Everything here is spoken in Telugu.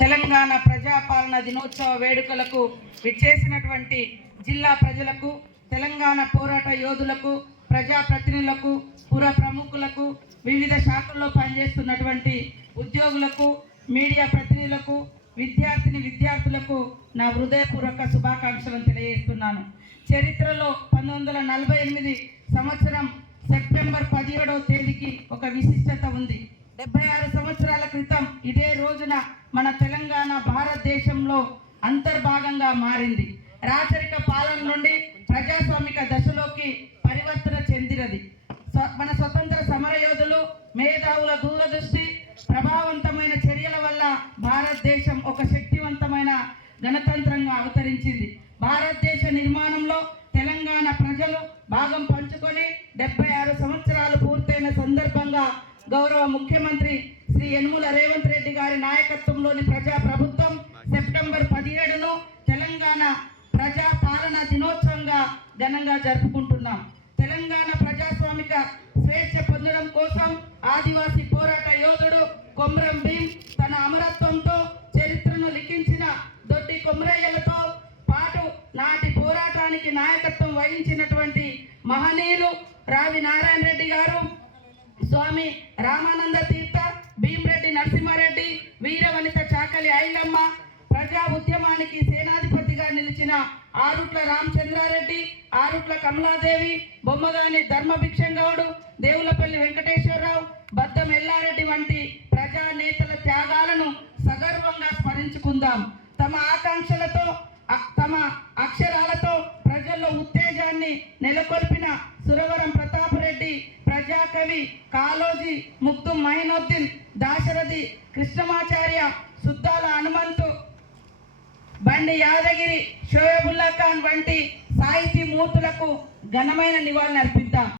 తెలంగాణ ప్రజాపాలన దినోత్సవ వేడుకలకు విచ్చేసినటువంటి జిల్లా ప్రజలకు, తెలంగాణ పోరాట యోధులకు, ప్రజాప్రతినిధులకు, పుర ప్రముఖులకు, వివిధ శాఖల్లో పనిచేస్తున్నటువంటి ఉద్యోగులకు, మీడియా ప్రతినిధులకు, విద్యార్థులకు నా హృదయపూర్వక శుభాకాంక్షలను తెలియజేస్తున్నాను. చరిత్రలో 1948 సంవత్సరం సెప్టెంబర్ 17వ తేదీకి ఒక విశిష్టత ఉంది. 76 సంవత్సరాల క్రితం ఇదే రోజున మన తెలంగాణ భారతదేశంలో అంతర్భాగంగా మారింది. రాచరిక పాలన నుండి ప్రజాస్వామిక దశలోకి పరివర్తన చెందినది. మన స్వతంత్ర సమరయోధులు, మేధావుల దూరదృష్టి, ప్రభావవంతమైన చర్యల వల్ల భారతదేశం ఒక శక్తివంతమైన గణతంత్రంగా అవతరించింది. భారతదేశ నిర్మాణంలో తెలంగాణ ప్రజలు భాగం పంచుకొని 76 సంవత్సరాలు పూర్తయిన సందర్భంగా గౌరవ ముఖ్యమంత్రి శ్రీ యనుమల రేవంత్ రెడ్డి గారి నాయకత్వంలోని ప్రజా ప్రభుత్వం సెప్టెంబర్ 17ను తెలంగాణ ప్రజా పాలన దినోత్సవంగా ఘనంగా జరుపుకుంటున్నాం. తెలంగాణ ప్రజాస్వామిక స్వేచ్ఛ పొందడం కోసం ఆదివాసీ పోరాట యోధుడు కొమ్రం భీం తన అమరత్వంతో చరిత్రను లిఖించిన దొడ్డి కొమ్రయ్యలతో పాటు నాటి పోరాటానికి నాయకత్వం వహించినటువంటి మహనీయులు రావి నారాయణ రెడ్డి గారు, స్వామి రామానంద తీర్థ, భీమరెడ్డి నరసింహారెడ్డి, వీరవనిత చాకలి ఐలమ్మ, ప్రజా ఉద్యమానికి సేనాధిపతిగా నిలిచిన ఆరుట్ల రామచంద్రారెడ్డి, ఆరుట్ల కమలాదేవి, బొమ్మగాని ధర్మభిక్షంగౌడు, దేవులపల్లి వెంకటేశ్వరరావు, బద్దం ఎల్లారెడ్డి వంటి ప్రజా నేతల త్యాగాలను సగర్వంగా స్మరించుకుందాం. తమ ఆకాంక్షలతో, తమ అక్షరాలతో ప్రజల్లో ఉత్తేజాన్ని నెలకొల్పిన సురవరం ప్రతాపరెడ్డి, ప్రజాకవి కాళోజీ, ముక్తు మైనుద్దీన్, దాశరథి కృష్ణమాచార్య, సుద్దాల హనుమంతు, బండి యాదగిరి, షోయబుల్లా ఖాన్ వంటి సాహితీ మూర్తులకు ఘనమైన నివాళులు అర్పిద్దాం.